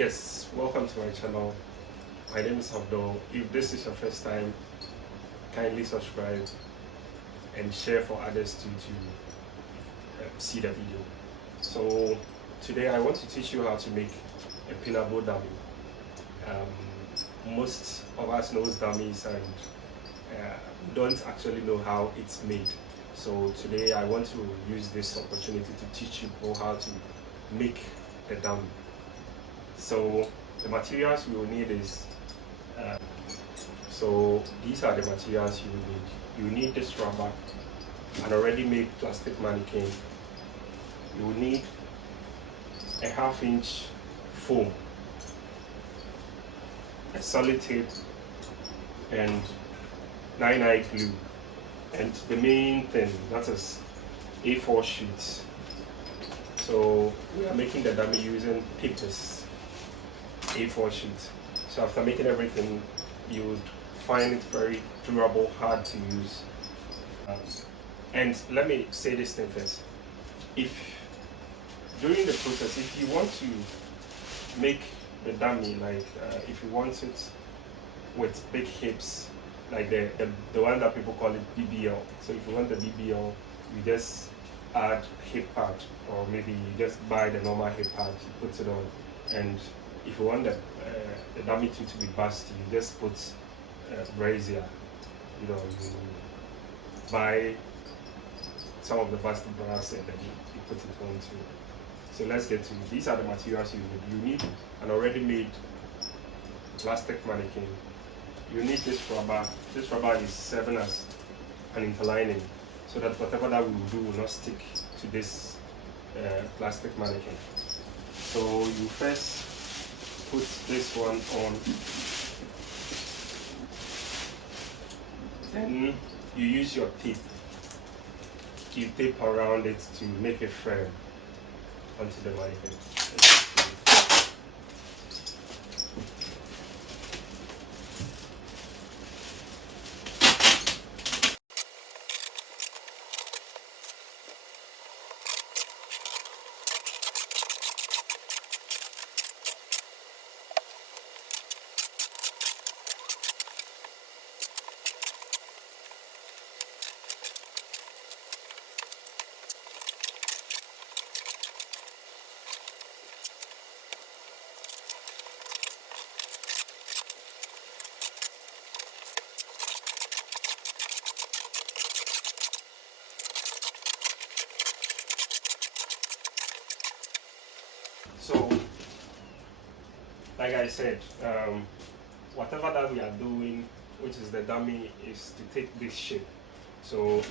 Yes, welcome to my channel. My name is Abdul. If this is your first time, kindly subscribe and share for others to see the video. So today I want to teach you how to make a pinnable dummy. Most of us knows dummies and don't actually know how it's made. So today I want to use this opportunity to teach you how to make a dummy. So the materials we will need is, so these are the materials you will need. You need this rubber, an already made plastic mannequin. You will need a 1/2 inch foam, a solid tape, and 9-eye glue. And the main thing, that is A4 sheets. So we are making the dummy using papers, A4 sheets. So after making everything, you would find it very durable, hard to use. And let me say this thing first. If during the process, if you want to make the dummy, like if you want it with big hips, like the one that people call it BBL. So if you want the BBL, you just add hip pad, or maybe you just buy the normal hip pad, you put it on. And if you want the dummy to be busty, you just put brazier. You buy some of the busty brass and then you put it on too. So let's get to it. These are the materials you need. You need an already made plastic mannequin. You need this rubber. This rubber is serving as an interlining, so that whatever that we will do will not stick to this plastic mannequin. So you first put this one on, then you use your tape. You tape around it to make it firm onto the mannequin. So, like I said, whatever that we are doing, which is the dummy, is to take this shape. So,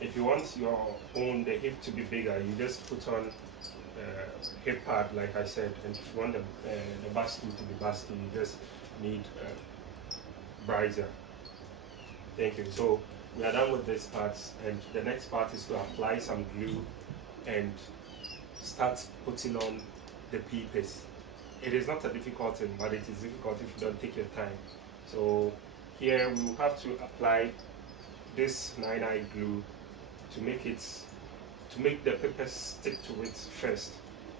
if you want the hip to be bigger, you just put on hip pad, like I said. And if you want the busty to be busty, you just need brazier. Thank you. So we are done with this part, and the next part is to apply some glue and start putting on the papers. It is not a difficult thing, but it is difficult if you don't take your time. So here we will have to apply this 9-eye glue to make the paper stick to it first,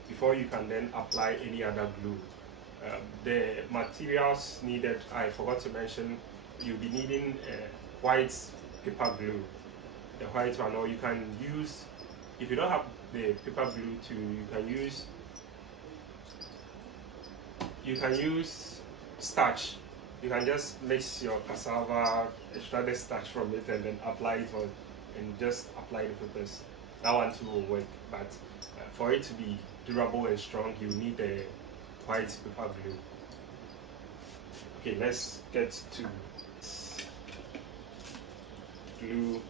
before you can then apply any other glue. The materials needed, I forgot to mention, you'll be needing white paper glue, the white one, or you can use, if you don't have the paper glue too, you can use starch. You can just mix your cassava, extract the starch from it, and then apply it on, and just apply the papers. That one too will work, but for it to be durable and strong, you need the white paper glue. Okay, let's get to glue.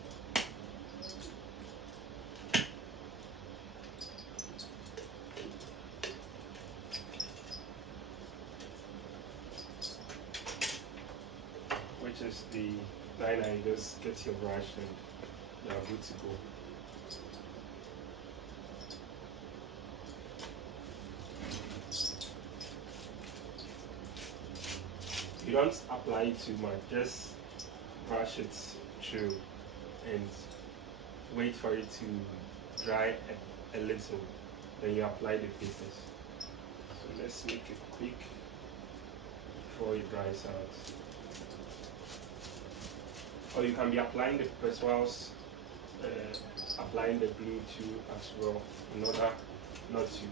Which is the 9-eye. Just get your brush and you are good to go. You don't apply it too much, just brush it through and wait for it to dry a little. Then you apply the papers. So let's make it quick before it dries out. Or you can be applying the peppers whilst applying the glue too as well, in order not to.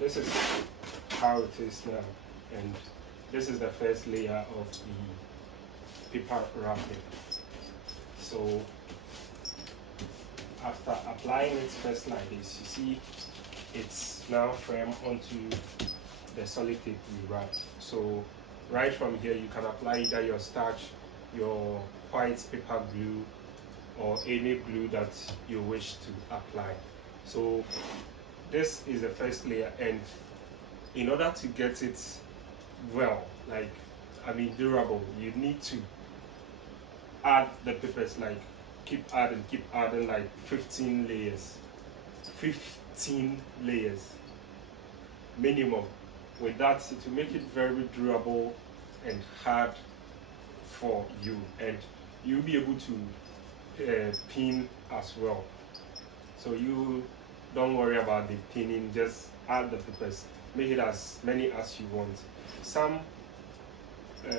This is how it is now, and this is the first layer of the paper wrapping. So after applying it first like this, you see it's now firm onto the solid tape we wrapped. So right from here you can apply either your starch, your white paper glue, or any glue that you wish to apply. So this is the first layer, and in order to get it well, durable, you need to add the papers, like keep adding like 15 layers 15 layers minimum. With that, it will make it very durable and hard for you, and you'll be able to pin as well. So you don't worry about the pinning, just add the papers, make it as many as you want. Some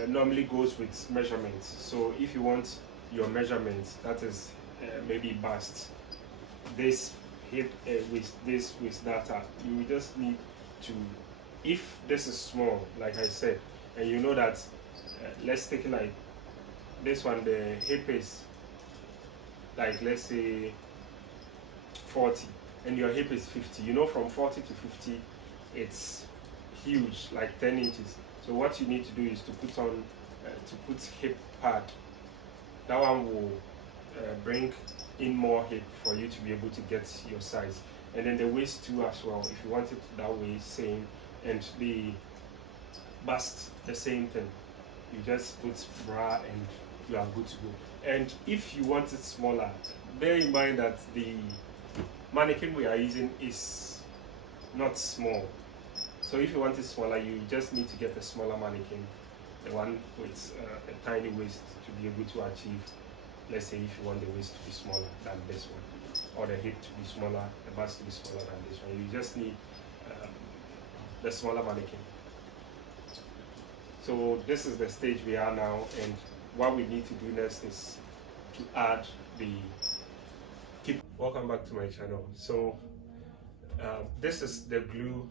normally goes with measurements, so if you want your measurements, that is maybe bust this hip with this with that, you just need to, if this is small like I said, and you know that let's take it like this one, the hip is like, let's say 40 and your hip is 50, you know, from 40 to 50 it's huge, like 10 inches. So what you need to do is to put on to put hip pad. That one will bring in more hip for you to be able to get your size. And then the waist too as well, if you want it that way, same. And the bust, the same thing. You just put bra and you are good to go. And if you want it smaller, bear in mind that the mannequin we are using is not small. So if you want it smaller, you just need to get a smaller mannequin, the one with a tiny waist, to be able to achieve, let's say if you want the waist to be smaller than this one, or the hip to be smaller, the bust to be smaller than this one, you just need the smaller mannequin. So this is the stage we are now, and what we need to do next is to add the Welcome back to my channel. So this is the glue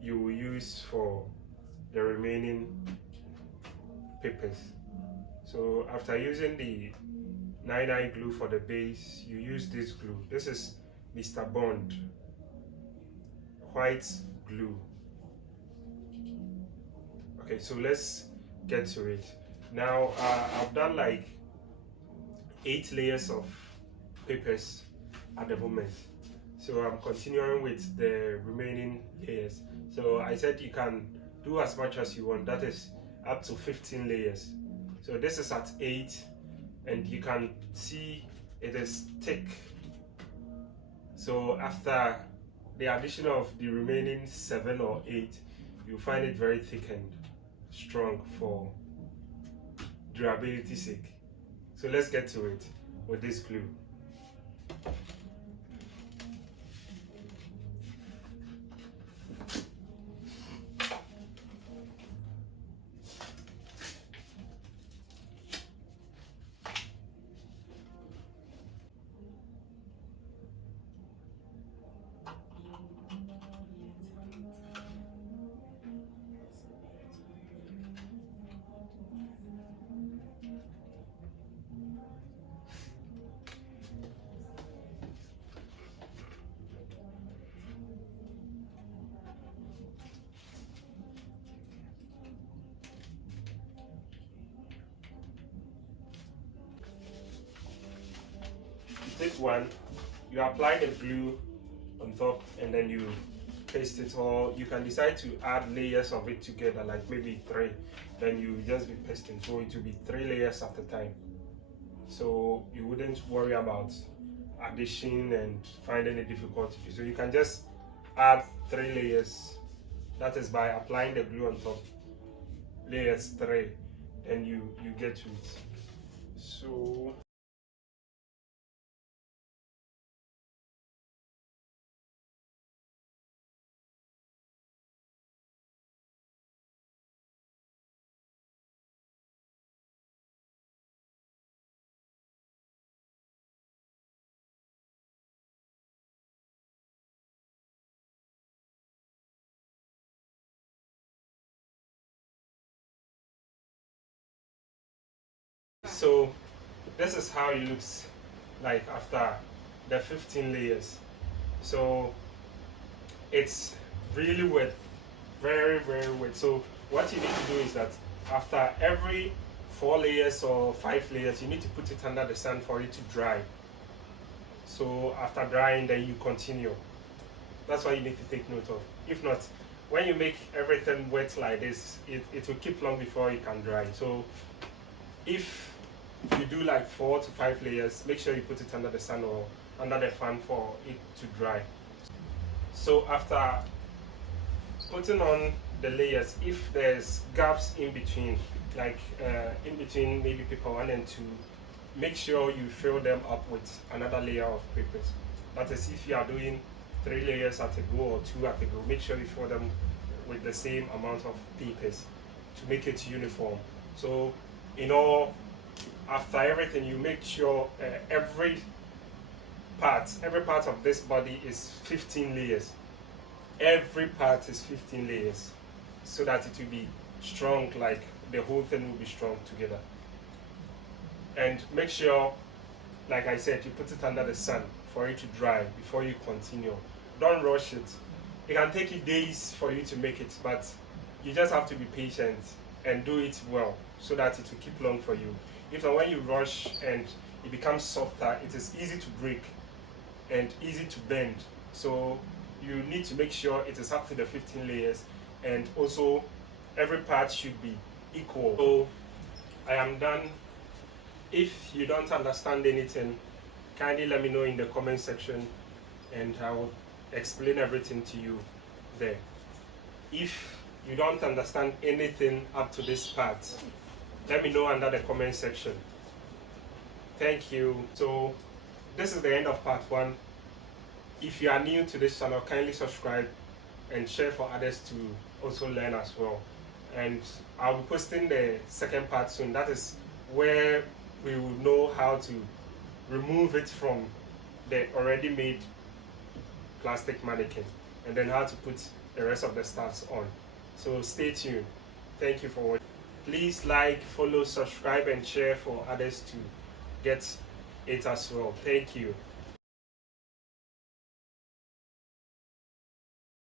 you will use for the remaining papers. So after using the 99 glue for the base, you use this glue. This is Mr. Bond white glue. Okay, so let's get to it. Now I've done like 8 layers of papers at the moment. So I'm continuing with the remaining layers. So I said you can do as much as you want, that is up to 15 layers. So this is at 8, and you can see it is thick. So after the addition of the remaining 7 or 8, you find it very thick and strong for durability sake. So let's get to it with this glue. take one, you apply the glue on top, and then you paste it, or you can decide to add layers of it together, like maybe 3, then you just be pasting, so it will be 3 layers at a time, so you wouldn't worry about addition and find any difficulty. So you can just add 3 layers, that is by applying the glue on top, layers 3, and you get to it. So So this is how it looks like after the 15 layers. So it's really wet, very wet. So what you need to do is that after every 4 layers or 5 layers, you need to put it under the sun for it to dry. So after drying, then you continue. That's what you need to take note of. If not, when you make everything wet like this, it will keep long before it can dry. So if you do like 4 to 5 layers, make sure you put it under the sun or under the fan for it to dry. So after putting on the layers, if there's gaps in between, like in between maybe paper 1 and 2, make sure you fill them up with another layer of papers. That is, if you are doing 3 layers at a go or 2 at a go, make sure you fill them with the same amount of papers to make it uniform. So after everything, you make sure every part of this body is 15 layers. Every part is 15 layers, so that it will be strong, like the whole thing will be strong together. And make sure, like I said, you put it under the sun for it to dry before you continue. Don't rush it. It can take you days for you to make it, but you just have to be patient and do it well so that it will keep long for you. If and when you rush and it becomes softer, it is easy to break and easy to bend. So you need to make sure it is up to the 15 layers, and also every part should be equal. So I am done. If you don't understand anything, kindly let me know in the comment section and I will explain everything to you there. If you don't understand anything up to this part, let me know under the comment section. Thank you. So this is the end of part 1. If you are new to this channel, kindly subscribe and share for others to also learn as well. And I'll be posting the second part soon. That is where we will know how to remove it from the already made plastic mannequin, and then how to put the rest of the stuffs on. So stay tuned. Thank you for watching. Please like, follow, subscribe and share for others to get it as well. Thank you.